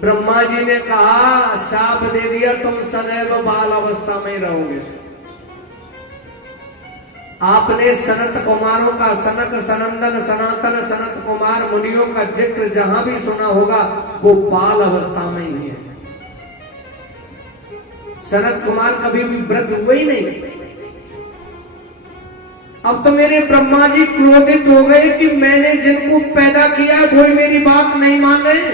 ब्रह्मा जी ने कहा, शाप दे दिया, तुम सदैव बाल अवस्था में रहोगे। आपने सनत कुमारों का, सनत सनंदन सनातन सनत कुमार मुनियों का जिक्र जहां भी सुना होगा वो बाल अवस्था में ही है। सनत कुमार कभी भी वृद्ध हुए ही नहीं। अब तो मेरे ब्रह्मा जी क्रोधित हो गए कि मैंने जिनको पैदा किया कोई मेरी बात नहीं मान रहे।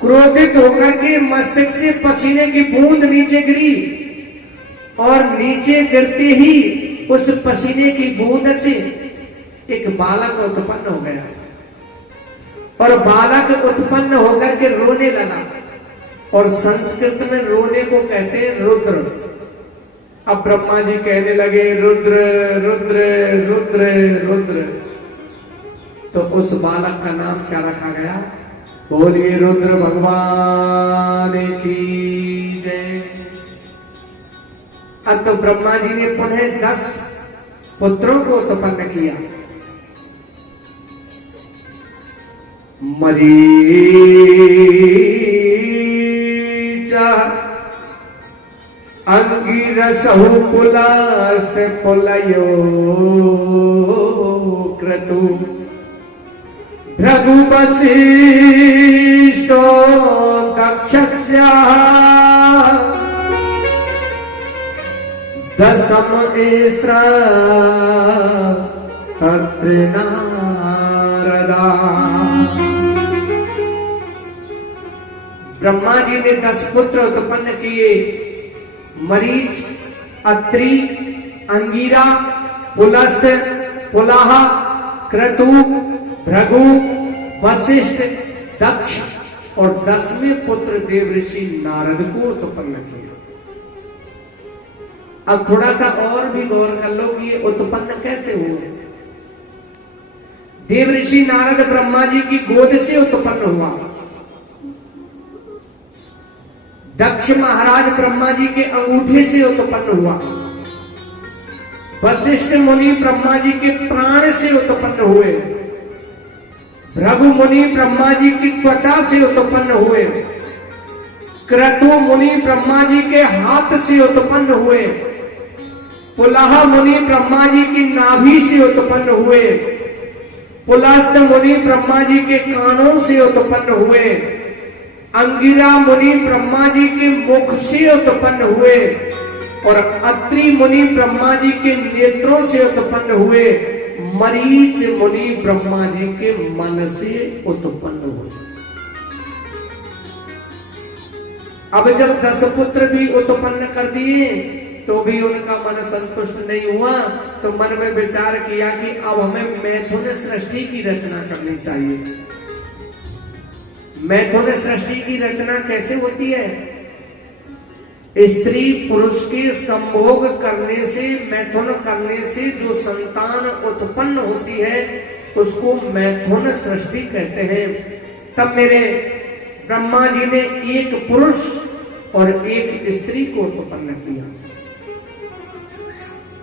क्रोधित होकर के मस्तक से पसीने की बूंद नीचे गिरी और नीचे गिरते ही उस पसीने की बूंद से एक बालक उत्पन्न हो गया और बालक उत्पन्न होकर के रोने लगा। और संस्कृत में रोने को कहते हैं रुद्र। अब ब्रह्मा जी कहने लगे रुद्र रुद्र रुद्र रुद्र। तो उस बालक का नाम क्या रखा गया? बोलिए रुद्र भगवान की जय। अब तो ब्रह्मा जी ने पुनः 10 पुत्रों को उत्पन्न किया। अंगिरसहु पुलस्त्य पुलयो क्रतु भृगु वसिष्ठो दक्षस्य दशम स्त्र नारदा। ब्रह्मा जी ने 10 पुत्र उत्पन्न किए। मरीच, अत्रि, अंगिरा, पुलस्त्य, पुलाह, क्रतु, भृगु, वशिष्ठ, दक्ष और 10वें पुत्र देवऋषि नारद को उत्पन्न किया। अब थोड़ा सा और भी गौर कर लो कि ये उत्पन्न कैसे हुए। देवऋषि नारद ब्रह्मा जी की गोद से उत्पन्न हुआ। दक्ष महाराज ब्रह्मा जी के अंगूठे से उत्पन्न हुआ। वशिष्ठ मुनि ब्रह्मा जी के प्राण से उत्पन्न हुए। भृगु मुनि ब्रह्मा जी की त्वचा से उत्पन्न हुए। क्रतु मुनि ब्रह्मा जी के हाथ से उत्पन्न हुए। पुलाह मुनि ब्रह्मा जी की नाभि से उत्पन्न हुए। पुलस्त्य मुनि ब्रह्मा जी के कानों से उत्पन्न हुए। अंगिरा मुनि ब्रह्मा जी के मुख से उत्पन्न हुए और अत्रि मुनि ब्रह्मा जी के नेत्रों से उत्पन्न हुए। मरीच मुनि ब्रह्मा जी के मन से उत्पन्न हुए। अब जब 10 पुत्र भी उत्पन्न कर दिए तो भी उनका मन संतुष्ट नहीं हुआ, तो मन में विचार किया कि अब हमें मैथुन सृष्टि की रचना करनी चाहिए। मैथुन सृष्टि की रचना कैसे होती है? स्त्री पुरुष के संभोग करने से, मैथुन करने से जो संतान उत्पन्न होती है उसको मैथुन सृष्टि कहते हैं। तब मेरे ब्रह्मा जी ने एक पुरुष और एक स्त्री को उत्पन्न किया।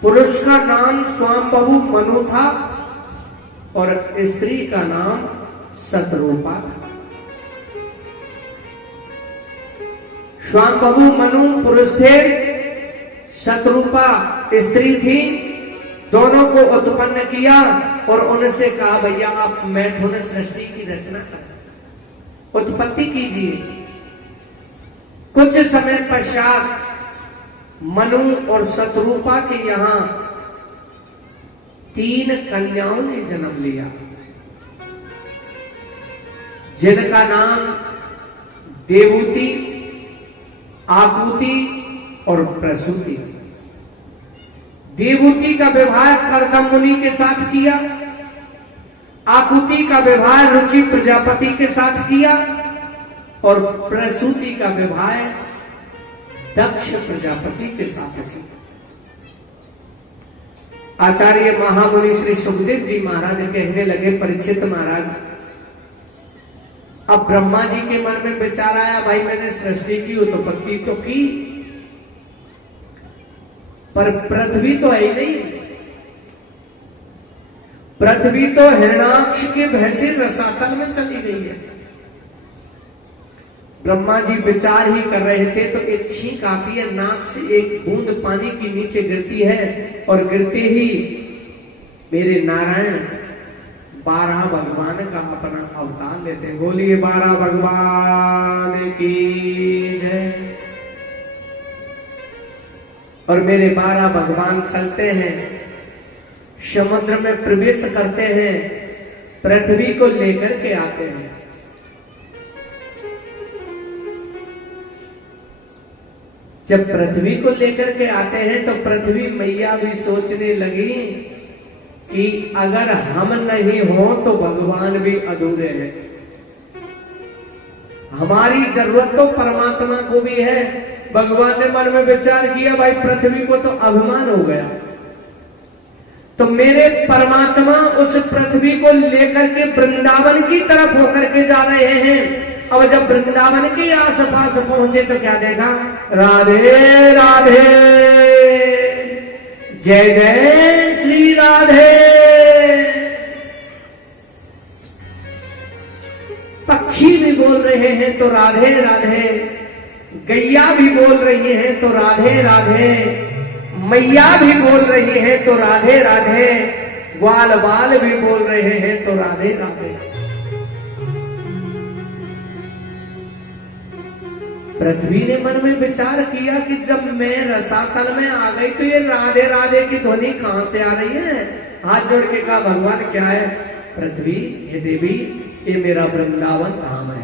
पुरुष का नाम स्वाम्भु मनु था और स्त्री का नाम शतरूपा था। स्वाम्भु मनु पुरुष थे, शतरूपा स्त्री थी। दोनों को उत्पन्न किया और उनसे कहा भैया आप मैथुन सृष्टि की रचना करें, उत्पत्ति कीजिए। कुछ समय पश्चात मनु और शतरूपा के यहां 3 कन्याओं ने जन्म लिया, जिनका नाम देवूति, आकुति और प्रसूति। देवूति का विवाह कर्दम मुनि के साथ किया। आकुति का विवाह रुचि प्रजापति के साथ किया और प्रसूति का विवाह दक्ष प्रजापति के साथ किया। आचार्य महामुनि श्री सुखदेव जी महाराज कहने लगे, परीक्षित महाराज अब ब्रह्मा जी के मन में विचार आया, भाई मैंने सृष्टि की, उत्पत्ति तो की, पर पृथ्वी तो है ही नहीं। पृथ्वी तो हिरणाक्ष के भय से रसातल में चली गई है। ब्रह्मा जी विचार ही कर रहे थे तो एक छींक आती है, नाक से एक बूंद पानी की नीचे गिरती है और गिरते ही मेरे नारायण 12 भगवान का अपना अवतार लेते हैं। बोलिए 12 भगवान की जय। और मेरे 12 भगवान चलते हैं, समुद्र में प्रवेश करते हैं, पृथ्वी को लेकर के आते हैं। जब पृथ्वी को लेकर के आते हैं तो पृथ्वी मैया भी सोचने लगी कि अगर हम नहीं हो तो भगवान भी अधूरे हैं। हमारी जरूरत तो परमात्मा को भी है। भगवान ने मन में विचार किया, भाई पृथ्वी को तो अभिमान हो गया, तो मेरे परमात्मा उस पृथ्वी को लेकर के वृंदावन की तरफ होकर के जा रहे हैं। अब जब वृंदावन के आसपास पहुंचे तो क्या देखा? राधे राधे, जय जय श्री राधे। पक्षी भी बोल रहे हैं तो राधे राधे, गैया भी बोल रही है तो राधे राधे, मैया भी बोल रही है तो राधे राधे, ग्वाल बाल भी बोल रहे हैं तो राधे राधे। पृथ्वी ने मन में विचार किया कि जब मैं रसातल में आ गई तो ये राधे राधे की ध्वनि कहां से आ रही है। हाथ जोड़ के कहा, भगवान क्या है? पृथ्वी, ये देवी, ये मेरा वृंदावन धाम है।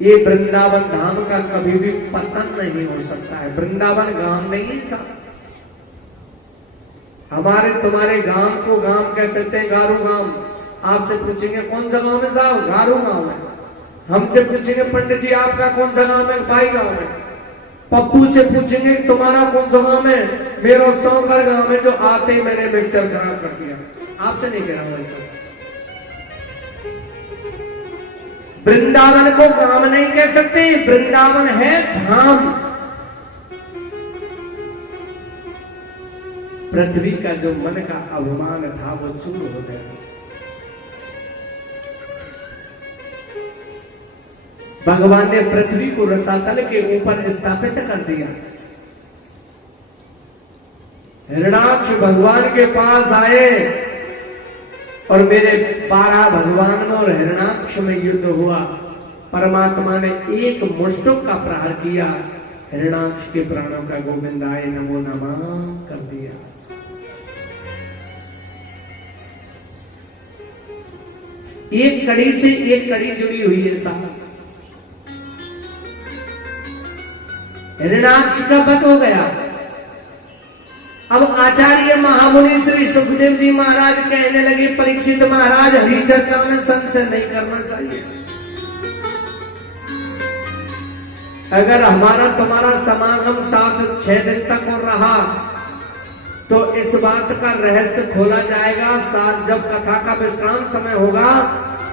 ये वृंदावन धाम का कभी भी पतन नहीं हो सकता है। वृंदावन गांव नहीं था। हमारे तुम्हारे गांव को गांव कह सकते हैं, गारू गांव। आपसे पूछेंगे कौन सा गांव है? साहब गारू गांव है। हमसे पूछेंगे पंडित जी आपका कौन सा गांव है? भाई गांव है। पप्पू से पूछेंगे तुम्हारा कौन सा गांव है? मेरा सौकर गांव है, जो आते ही मैंने मिक्सचर खराब कर दिया। आपसे नहीं कह रहा हूं। वृंदावन को गांव नहीं कह सकते, वृंदावन है धाम। पृथ्वी का जो मन का अभिमान था वो चूर हो गया। भगवान ने पृथ्वी को रसातल के ऊपर स्थापित कर दिया। हिरणाक्ष भगवान के पास आए और मेरे 12 भगवान और हिरणाक्ष में युद्ध हुआ। परमात्मा ने एक मुष्टक का प्रहार किया, हिरणाक्ष के प्राणों का गोविंदाय नमो नमः कर दिया। एक कड़ी से एक कड़ी जुड़ी हुई है साहब। हिरणाक्ष का वध हो गया। अब आचार्य महामुनि श्री सुखदेव जी महाराज कहने लगे, परीक्षित महाराज, हरि चर्चा में संशय नहीं करना चाहिए। अगर हमारा तुम्हारा समागम 7-6 दिन तक हो रहा तो इस बात का रहस्य खोला जाएगा साथ जब कथा का विश्राम समय होगा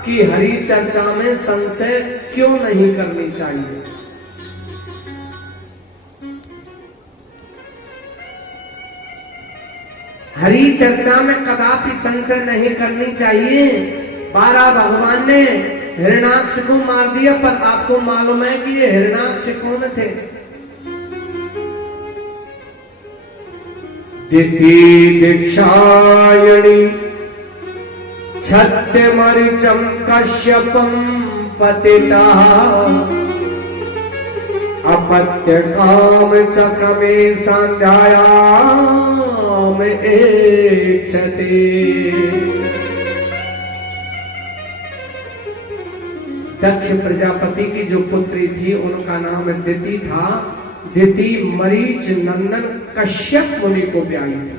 कि हरि चर्चा में संशय क्यों नहीं करनी चाहिए। हरि चर्चा में कदापि संशय नहीं करनी चाहिए। 12 भगवान ने हिरणाक्ष को मार दिया, पर आपको मालूम है कि ये हिरणाक्ष कौन थे? दिति दीक्षायणी छद्मरिचं कश्यपं पतिता अपत्य काम चक्रमे संध्यायाम इच्छति। दक्ष प्रजापति की जो पुत्री थी उनका नाम दिति था। दिति मरीच नंदन कश्यप मुनि को प्यारी थी।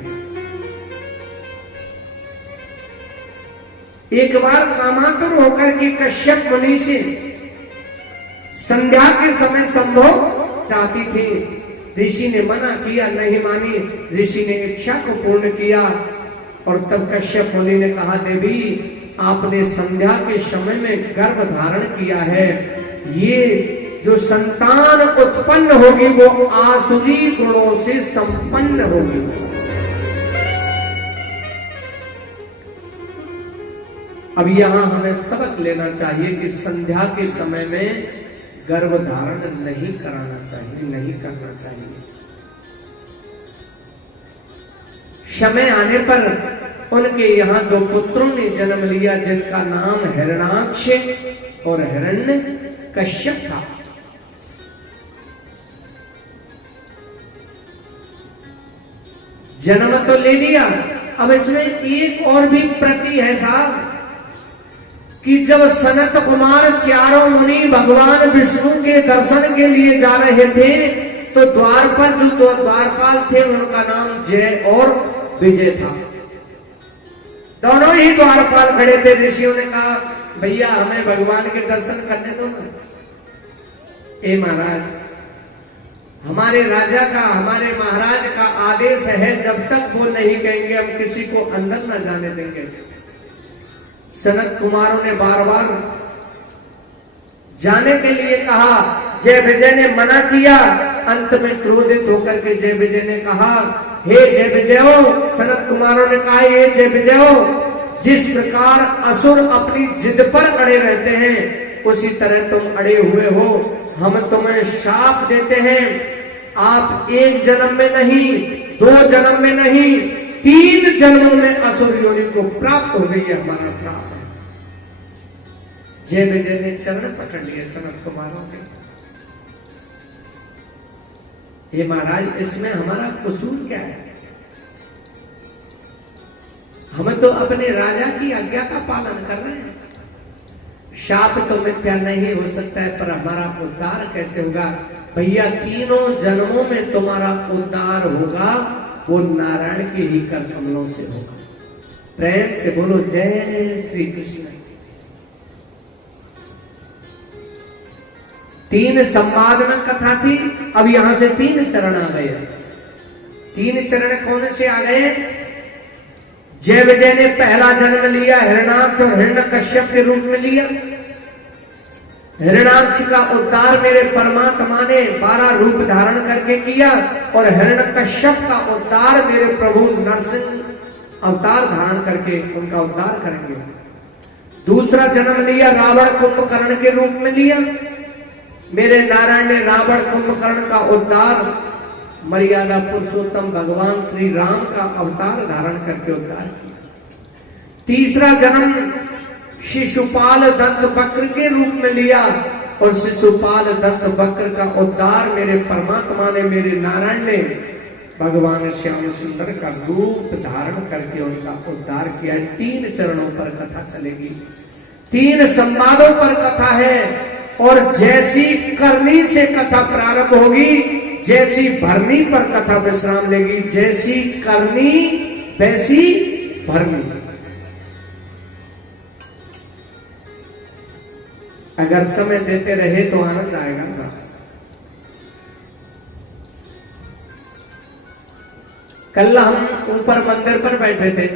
एक बार कामातुर होकर के कश्यप मुनि से संध्या के समय संभोग चाहती थी। ऋषि ने मना किया, नहीं मानी। ऋषि ने इच्छा को पूर्ण किया और तब कश्यप मुनि ने कहा, देवी आपने संध्या के समय में गर्भ धारण किया है, ये जो संतान उत्पन्न होगी वो आसुरी गुणों से संपन्न होगी। अब यहां हमें सबक लेना चाहिए कि संध्या के समय में गर्भ धारण नहीं कराना चाहिए, नहीं करना चाहिए। समय आने पर उनके यहां 2 पुत्रों ने जन्म लिया जिनका नाम हिरणाक्ष और हिरण्य कश्यप था। जन्म तो ले लिया, अब इसमें एक और भी प्रति है साहब कि जब सनत कुमार चारों मुनि भगवान विष्णु के दर्शन के लिए जा रहे थे तो द्वार पर जो 2 द्वारपाल थे उनका नाम जय और विजय था। दोनों ही द्वारपाल खड़े थे। ऋषियों ने कहा भैया हमें भगवान के दर्शन करने दो ना। ए महाराज, हमारे राजा का, हमारे महाराज का आदेश है, जब तक वो नहीं कहेंगे हम किसी को अंदर न जाने देंगे। सनत कुमारों ने बार बार जाने के लिए कहा, जय विजय ने मना किया। अंत में क्रोधित होकर के जय विजय ने कहा, हे जय विजयो, सनत कुमारों ने कहा हे जय विजयो, जिस प्रकार असुर अपनी जिद पर अड़े रहते हैं उसी तरह तुम अड़े हुए हो। हम तुम्हें शाप देते हैं, आप 1 जन्म में नहीं, 2 जन्म में नहीं, 3 जन्मों में असुर योनि को प्राप्त हो गई है हमारा श्राप है। जय विजय ने चरण पकड़ लिए सनत कुमारों के। ये महाराज, इसमें हमारा कसूर क्या है? हम तो अपने राजा की आज्ञा का पालन कर रहे हैं। शाप तो मिथ्या नहीं हो सकता है, पर हमारा उद्धार कैसे होगा? भैया 3 जन्मों में तुम्हारा उद्धार होगा, वो नारायण के ही कर कमलों से होगा। प्रेम से बोलो जय श्री कृष्ण। 3 संवादना कथा थी, अब यहां से 3 चरण आ गए। 3 चरण कौन से आ गए? जय विजय ने पहला जन्म लिया हिरणाक्ष और हिरण्यकश्यप के रूप में लिया। हिरणाक्ष का उद्धार मेरे परमात्मा ने 12 रूप धारण करके किया और हिरण्यकश्यप का उद्धार मेरे प्रभु नरसिंह अवतार धारण करके उनका उद्धार करेंगे। दूसरा जन्म लिया रावण कुंभकर्ण के रूप में लिया। मेरे नारायण ने रावण कुंभकर्ण का उद्धार मर्यादा पुरुषोत्तम भगवान श्री राम का अवतार धारण करके उद्धार किया। तीसरा जन्म शिशुपाल दंत वक्र के रूप में लिया और शिशुपाल दंत वक्र का उद्धार मेरे परमात्मा ने, मेरे नारायण ने भगवान श्याम सुंदर का रूप धारण करके उनका उद्धार किया। 3 चरणों पर कथा चलेगी, 3 संवादों पर कथा है और जैसी करनी से कथा प्रारंभ होगी, जैसी भरनी पर कथा विश्राम लेगी। जैसी करनी वैसी भरनी। अगर समय देते रहे तो आनंद आएगा साहब। कल हम ऊपर मंदिर पर बैठे थे,